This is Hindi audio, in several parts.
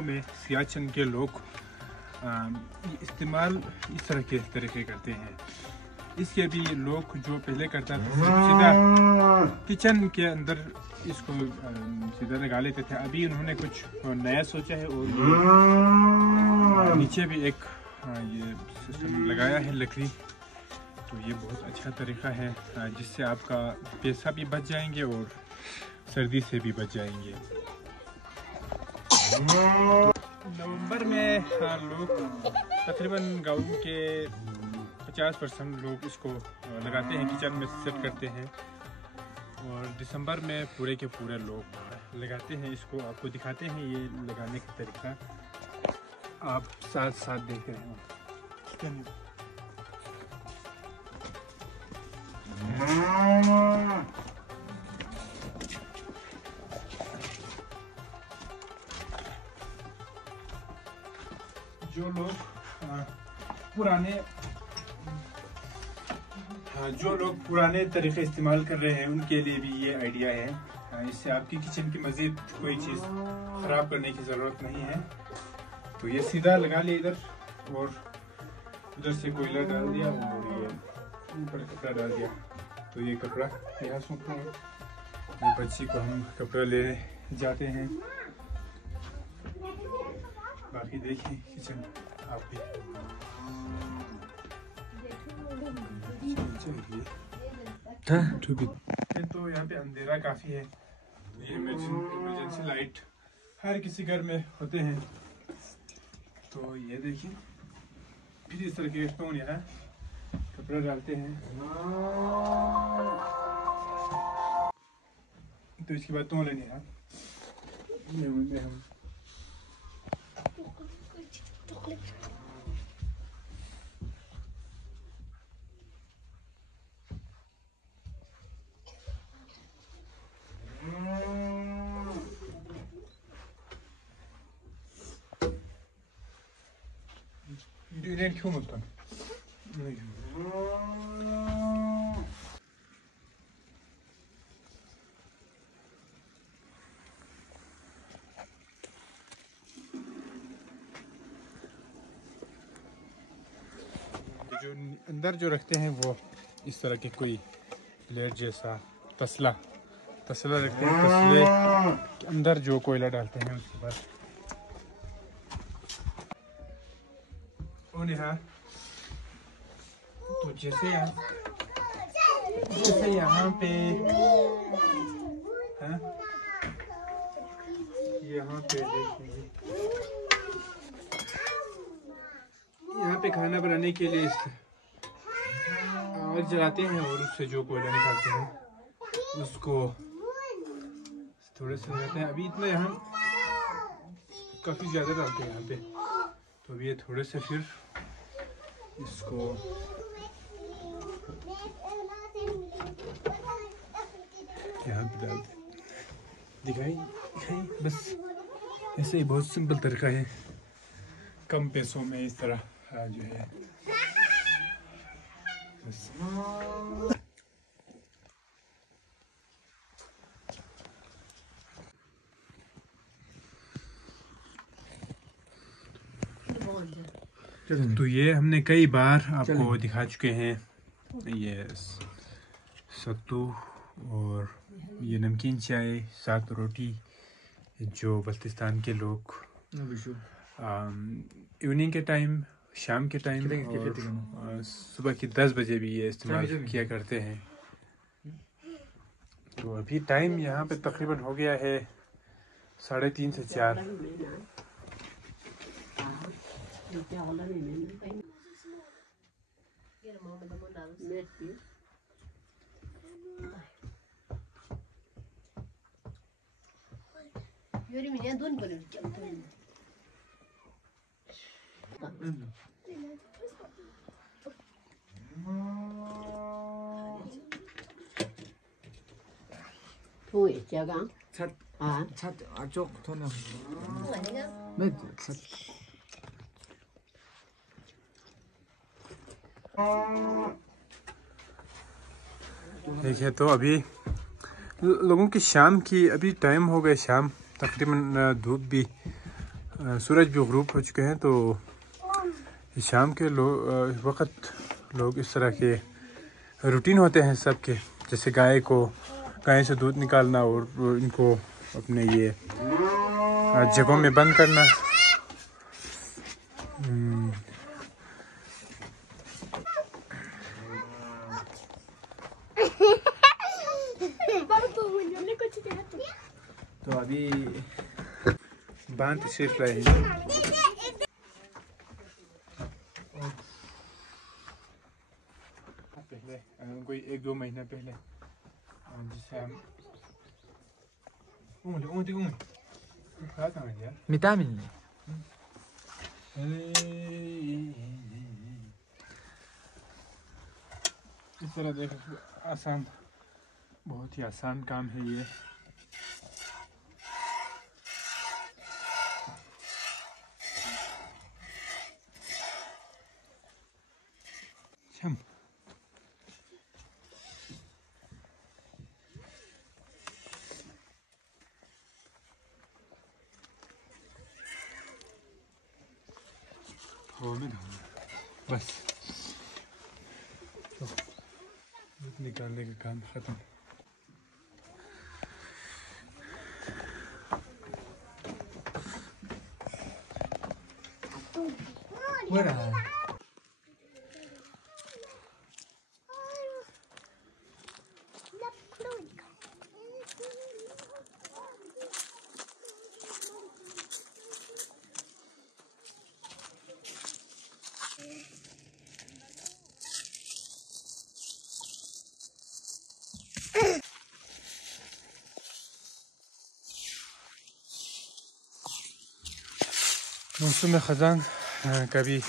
दिनों में सियाचिन के लोग इस्तेमाल इस तरह के तरीके करते हैं। इसके भी लोग जो पहले करता था सीधा किचन के अंदर इसको सीधा लगा लेते थे। अभी उन्होंने कुछ नया सोचा है और ये नीचे भी एक ये सिस्टम लगाया है लकड़ी। तो ये बहुत अच्छा तरीका है जिससे आपका पैसा भी बच जाएंगे और सर्दी से भी बच जाएंगे। नवंबर में लोग तकरीबन गाँव के 50% लोग इसको लगाते हैं, किचन में सेट करते हैं और दिसंबर में पूरे के पूरे लोग लगाते हैं। इसको आपको दिखाते हैं ये लगाने का तरीका, आप साथ साथ देख रहे हो। जो लोग पुराने तरीके इस्तेमाल कर रहे हैं उनके लिए भी ये आइडिया है। इससे आपकी किचन की मज़ीद कोई चीज़ ख़राब करने की ज़रूरत नहीं है। तो ये सीधा लगा लिया इधर और उधर से कोयला डाल दिया और ये ऊपर कपड़ा डाल दिया। तो ये कपड़ा यहाँ सूखता है। ये बच्ची को हम कपड़ा लेने जाते हैं। बाकी देखिए किचन आप भी तो यहाँ पे अंधेरा काफ़ी है। ये इमरजेंसी लाइट हर किसी घर में होते हैं। तो ये देखिए फिर इस तरह के स्टोन यहाँ कपड़ा डालते हैं। तो इसके बाद तो लेने हैं हम क्यों मत जो अंदर जो रखते हैं वो इस तरह के कोई प्लेट जैसा तसला रखते हैं। तसले के अंदर जो कोयला डालते हैं उसके बाद यहाँ तो जैसे यहाँ पे यहाँ पे खाना बनाने के लिए आग जलाते हैं और उससे जो कोयला निकालते हैं उसको थोड़े से लगाते हैं। अभी इतना यहाँ काफ़ी ज़्यादा डालते हैं यहाँ पे। तो अभी ये थोड़े से फिर इसको यहाँ पे डाल दे। दिखाई बस ऐसे ही बहुत सिंपल तरीका है, कम पैसों में इस तरह जो है बस। तो ये हमने कई बार आपको दिखा चुके हैं, ये सत्तू और ये नमकीन चाय साथ रोटी जो बल्तिस्तान के लोग इवनिंग के टाइम, शाम के टाइम और सुबह की 10 बजे भी ये इस्तेमाल किया करते हैं। तो अभी टाइम यहाँ पे तकरीबन हो गया है 3:30 से 4। देखिए तो अभी लोगों की शाम की अभी टाइम हो गए, शाम तकरीबन धूप भी सूरज भी ग़ुरूब हो चुके हैं, तो शाम के वक़्त लोग इस तरह के रूटीन होते हैं सबके, जैसे गाय से दूध निकालना और इनको अपने ये जगहों में बंद करना। तो अभी बांध तशरीफ लाए हैं। पहले कोई 1-2 महीना पहले जिसे हम इस तरह देखो, आसान, बहुत ही आसान काम है ये। बस तो निकालने का काम खत्म। मौसम ख़ज़ान कभी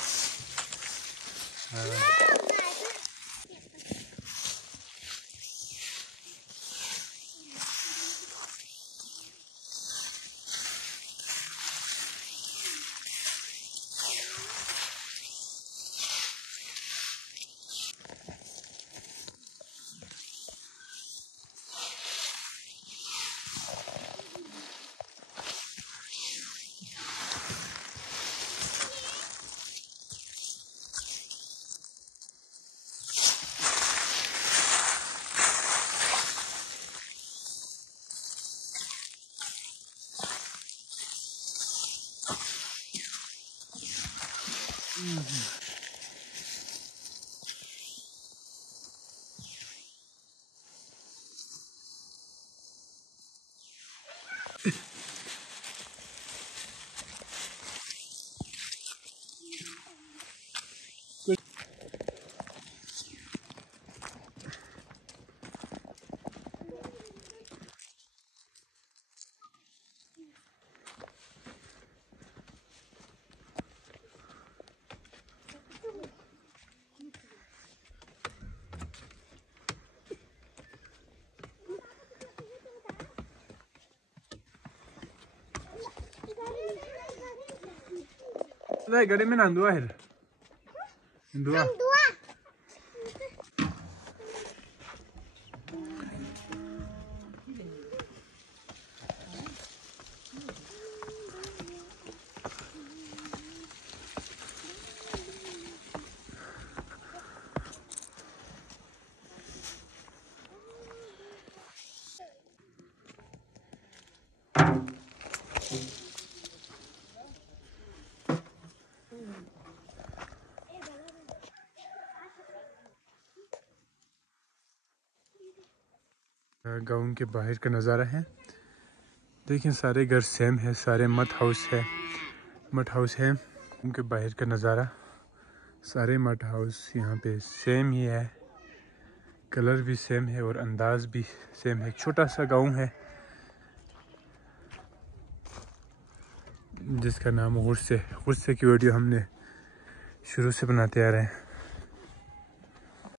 Dai, gari में नंदुआ है। नंदुआ। गाँव के बाहर का नज़ारा है। देखिए सारे घर सेम है, सारे मट हाउस है। उनके बाहर का नज़ारा, सारे मट हाउस यहाँ पे सेम ही है, कलर भी सेम है और अंदाज भी सेम है। एक छोटा सा गांव है जिसका नाम गुस्से की वीडियो हमने शुरू से बनाते आ रहे हैं।